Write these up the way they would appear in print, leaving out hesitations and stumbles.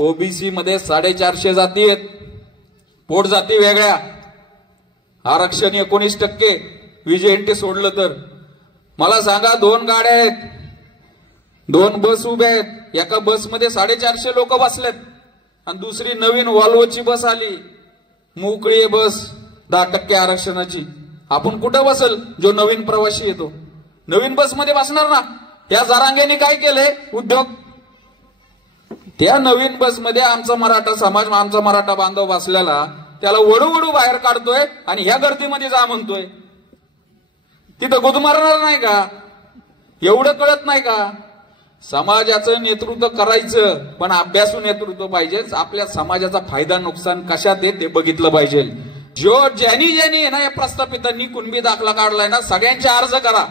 OBC मध्ये 450 जाती आहेत, पोट जाती वेगळ्या, आरक्षण 19%, व्हीजेएनटी सोडलं तर. मला सांगा, 2 गाड्या आहेत, 2 बस उभ्या आहेत, एका बस मध्ये 450 लोक बसलेत आणि दुसरी नवीन वॉल्वोची बस आली, मोकळी बस 10% आरक्षणाची. आपण कुठं बसल जो नवीन प्रवासी येतो? नवीन बस मध्ये बसणार ना. त्या जरांगेने काय केलंय उद्योग? त्या नवीन बस मध्ये आमचा मराठा समाज, आमचा मराठा बांधव बसलेला त्याला वडू वडू बाहेर काढतोय आणि ह्या गर्दीमध्ये जा म्हणतोय. तिथं गुद मारणार नाही का? एवढं कळत नाही का? समाजाचं नेतृत्व करायचं, पण अभ्यासू नेतृत्व पाहिजे. आपल्या समाजाचा फायदा नुकसान कशात आहे ते बघितलं पाहिजे. ज्यांनी ना या प्रस्थापितांनी कुणबी दाखला काढलाय ना, सगळ्यांचे अर्ज करा.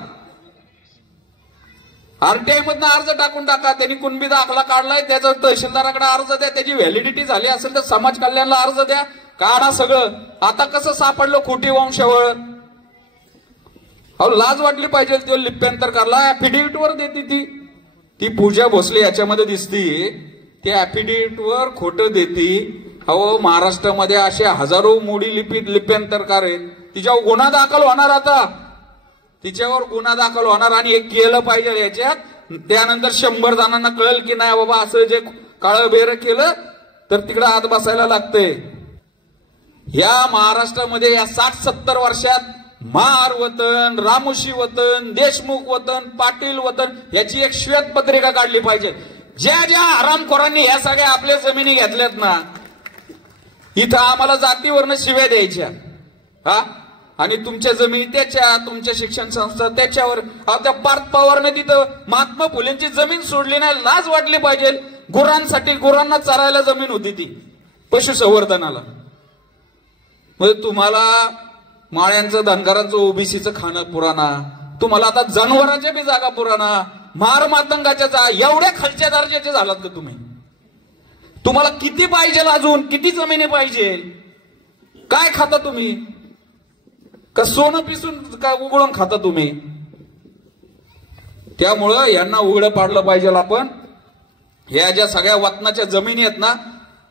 आरटीआय मधनं अर्ज टाकून टाका. त्यांनी कुणबी दाखला काढलाय त्याचा तहसीलदाराकडे अर्ज द्या. त्याची व्हॅलिडिटी झाली असेल तर समाज कल्याणला अर्ज द्या. काढा सगळं. आता कसं सापडलं खोटी वंशावळ? अहो, लाज वाटली पाहिजे. तो लिप्यांतर करला, ऍफिडेव्हिट वर देते ती पूजा भोसले याच्यामध्ये दिसती, त्या ऍफिडेव्हिट वर खोटं देती. अहो, महाराष्ट्रामध्ये असे हजारो मोडी लिप्यांतरकार आहेत. तिच्यावर गुन्हा दाखल होणार, आता तिच्यावर गुन्हा दाखल होणार आणि एक केलं पाहिजे याच्यात. त्यानंतर 100 जणांना कळेल की नाही बाबा, असं जे काळं बेर केलं तर तिकडे आत बसायला लागतंय. या महाराष्ट्रामध्ये या 60-70 वर्षात महार वतन, रामोशी वतन, देशमुख वतन, पाटील वतन याची एक श्वेतपत्रिका काढली पाहिजे. ज्या ज्या हरामखोरांनी ह्या सगळ्या आपल्या जमिनी घेतल्यात ना, इथं आम्हाला जातीवरनं शिव्या द्यायच्या. हा, आणि तुमच्या जमिनी त्याच्या, तुमच्या शिक्षण संस्था त्याच्यावर. त्या पार्थ पवारने तिथं महात्मा फुलेंची जमीन सोडली नाही. लाज वाटली पाहिजे. गुरांसाठी, गुरांना चरायला जमीन होती ती, पशुसंवर्धनाला. म्हणजे तुम्हाला माळ्यांचं, धनगरांचं, ओबीसीचं खाणं पुराणा, तुम्हाला आता जनावरांच्या बी जागा पुराणा, मार मातंगाच्या जागा, एवढ्या खालच्या दर्जाचे झालात का तुम्ही? तुम्हाला किती पाहिजे अजून? किती जमिनी पाहिजे? काय खाता तुम्ही? का सोनं पिसून काय उघडून खाता तुम्ही? त्यामुळं यांना उघडं पाडलं पाहिजे आपण. ह्या ज्या सगळ्या वतनाच्या जमिनी आहेत ना,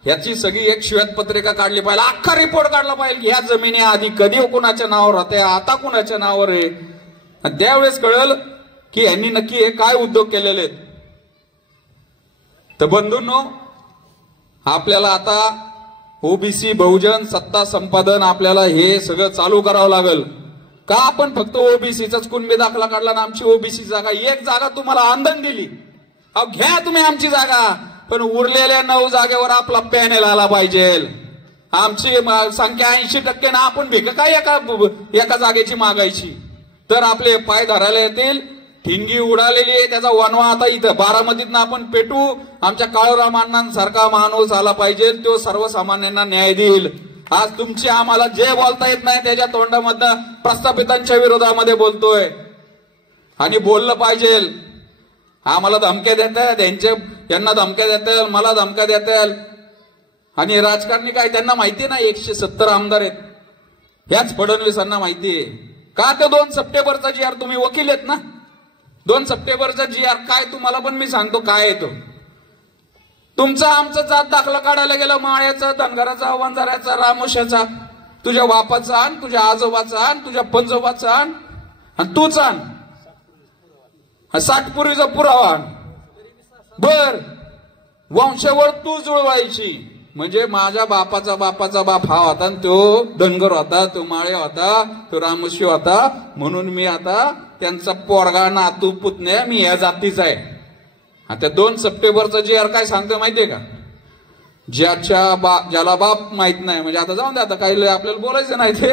ह्याची सगळी एक श्वेतपत्रिका काढली पाहिजे. अख्खा रिपोर्ट काढला पाहिजे की ह्या जमिनी आधी कधी कुणाच्या नावावर होते, आता कुणाच्या नावावर आहे. त्यावेळेस कळेल की यांनी नक्की हे काय उद्योग केलेले आहेत. तर बंधूंनो, आपल्याला आता ओबीसी बहुजन सत्ता संपादन आपल्याला हे सगळं चालू करावं लागेल. का आपण फक्त ओबीसीचाच कुणबी दाखला काढला ना, आमची ओबीसी जागा, एक जागा तुम्हाला आंदण दिली, अहो घ्या तुम्ही आमची जागा, पण उरलेल्या 9 जागेवर आपला पॅनेल आला पाहिजे. आमची संख्या 80% ना, आपण भेग काय एका जागेची मागायची? तर आपले पाय धरायला येतील. ठिणगी उडालेली आहे, त्याचा वनवा आता इथं बारामतीत आपण पेटू. आमच्या काळूराम अण्णांसारखा माणूस आला पाहिजे, तो सर्वसामान्यांना न्याय देईल. आज तुमची आम्हाला जे बोलता येत नाही त्याच्या तोंडामधनं प्रस्थापितांच्या विरोधामध्ये बोलतोय आणि बोललं पाहिजे. आम्हाला धमक्या देतात, यांना धमक्या देतात, मला धमक्या देतात. आणि राजकारणी काय, त्यांना माहिती नाही 170 आमदार आहेत. ह्याच फडणवीसांना माहिती आहे. का ते 2 सप्टेंबरचा GR, तुम्ही वकील आहेत ना, 2 सप्टेंबरचा GR काय, तुम्हाला पण मी सांगतो काय येतो. तुमचा आमचा जात दाखला काढायला गेला, माळ्याचा, धनगराचा, वंजाऱ्याचा, रामोशाचा, तुझ्या बापाचा आण, तुझ्या आजोबाचा आण, तुझ्या पंजोबाचा आण आणि तूच आण, 60 पूर्वीचा पुरावा आण. बर, वंशावळ तू जुळवायची. म्हणजे माझ्या बापाचा बाप हा होता, तो धनगर होता, तो माळे होता, तो रामोशी होता, म्हणून मी आता त्यांचा पोरगा, नातू, पुतण्या, मी या जातीचा आहे. आता 2 सप्टेंबरचा GR काय सांगतो माहितीये का? ज्याला बाप माहित नाही, म्हणजे आता जाऊन दे, आता काही आपल्याला बोलायचं नाही ते,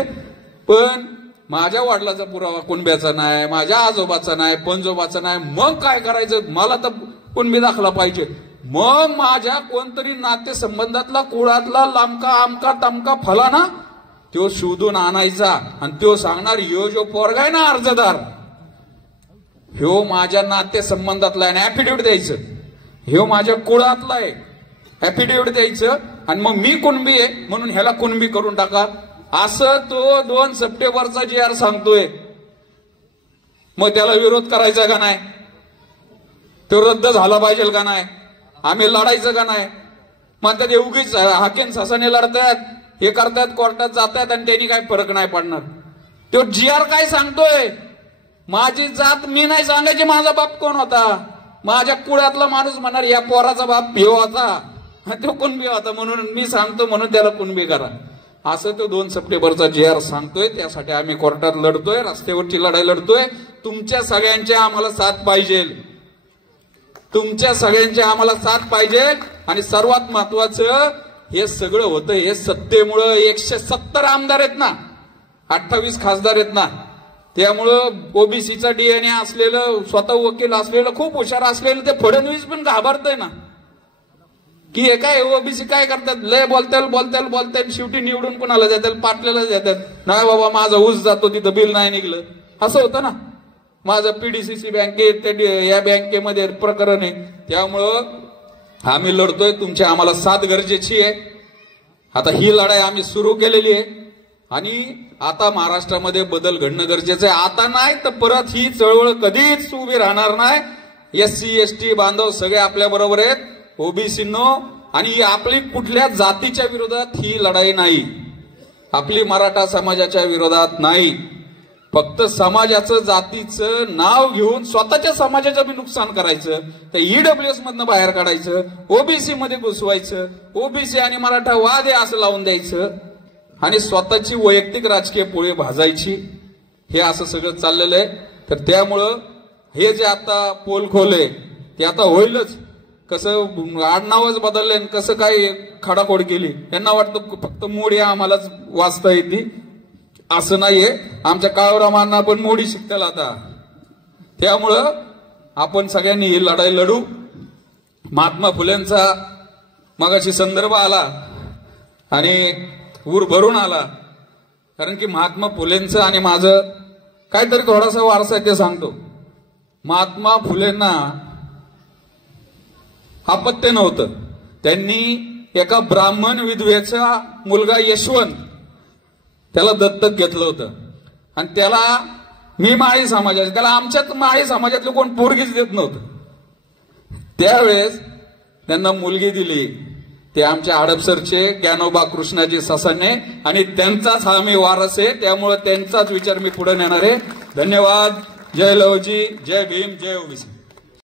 पण माझ्या वडिलाचा पुरावा कुणब्याचा नाही, माझ्या आजोबाचा नाही, पंजोबाचा नाही, मग काय करायचं? मला तर कुणबी दाखला पाहिजे. मग माझ्या कोणतरी नातेसंबंधातला, कुळातला, लांबका आमका तमका फलाना तो शोधून आणायचा आणि तो सांगणार, ह्यो जो पोरगा आहे ना अर्जदार, ह्यो माझ्या नातेसंबंधातला आहे, ऍफिडेव्हिट द्यायचं, ह्यो माझ्या कुळातला आहे, ऍफिडेव्हिट द्यायचं, आणि मग मी कुणबी आहे म्हणून ह्याला कुणबी करून टाका. असं तो 2 सप्टेंबरचा GR सांगतोय. मग त्याला विरोध करायचा का नाही? तो रद्द झाला पाहिजे का नाही? आम्ही लढायचं का नाही? म्हणतात ते उगीच हाकेन ससाने लढतायत, हे करतायत, कोर्टात जातायत आणि त्यांनी काय फरक नाही पडणार. तो GR काय सांगतोय, माझी जात मी नाही सांगायची माझा बाप कोण होता, माझ्या कुळातला माणूस म्हणणार या पोराचा बाप हे होता, तो कुणबी होता म्हणून मी सांगतो म्हणून त्याला कुणबी करा. असं तो 2 सप्टेंबरचा GR सांगतोय. त्यासाठी आम्ही कोर्टात लढतोय, रस्त्यावरची लढाई लढतोय. तुमच्या सगळ्यांची आम्हाला साथ पाहिजे, तुमच्या सगळ्यांची आम्हाला साथ पाहिजे. आणि सर्वात महत्वाचं हे सगळं होतं हे सत्तेमुळं. 170 आमदार आहेत ना, 28 खासदार आहेत ना, त्यामुळं ओबीसीचा DNA असलेलं, स्वतः वकील असलेलं, खूप हुशार असलेलं ते फडणवीस पण घाबरतय ना की हे काय ओबीसी काय करतात, लय बोलताल शेवटी निवडून कोणाला देतात, पाटल्याला देतात. नाही बाबा माझा ऊस जातो तिथं बिल नाही निघलं, असं होतं ना. माझं PDCC बँकेत या बँकेमध्ये प्रकरण आहे. त्यामुळं आम्ही लढतोय, तुमची आम्हाला साथ गरजेची आहे. आता ही लढाई आम्ही सुरू केलेली आहे आणि आता महाराष्ट्रामध्ये बदल घडणं गरजेचं आहे. आता नाही तर परत ही चळवळ कधीच उभी राहणार नाही. SC ST बांधव सगळे आपल्या बरोबर आहेत, ओबीसीनो. आणि आपली कुठल्या जातीच्या विरोधात ही लढाई नाही, आपली मराठा समाजाच्या विरोधात नाही. फक्त समाजाचं जातीचं नाव घेऊन स्वतःच्या समाजाचं बी नुकसान करायचं, तर EWS मधनं बाहेर काढायचं, ओबीसी मध्ये घुसवायचं, ओबीसी आणि मराठा वाद आहे असं लावून द्यायचं आणि स्वतःची वैयक्तिक राजकीय पोळी भाजायची. हे असं सगळं चाललेलं आहे. तर त्यामुळं हे जे आता पोल खोले ते आता होईलच. कसं आडनावच बदलले, कसं काय खडाखोड केली, त्यांना वाटतं फक्त मोडी आम्हालाच वाचता येते. असं नाहीये, आमच्या काळूरामांना पण मोडी शिकताल आता. त्यामुळं आपण सगळ्यांनी ही लढाई लढू. महात्मा फुलेंचा मगाशी संदर्भ आला आणि ऊर भरून आला, कारण की महात्मा फुलेंचं आणि माझं काहीतरी थोडासा वारसा आहे ते सांगतो. महात्मा फुलेंना अपत्य नव्हतं, त्यांनी एका ब्राह्मण विधवेचा मुलगा यशवंत त्याला दत्तक घेतलं होतं. आणि त्याला मी माळी समाजाचे, त्याला आमच्यात माळी समाजातले कोण पोरगीच देत नव्हतं. त्यावेळेस त्यांना मुलगी दिली, ते आमच्या हडपसरचे ज्ञानोबा कृष्णाजी ससाने, आणि त्यांचाच हा मी वारस आहे. त्यामुळे त्यांचाच विचार मी पुढे नेणार आहे. धन्यवाद. जय लवजी, जय भीम, जय ओबीसी.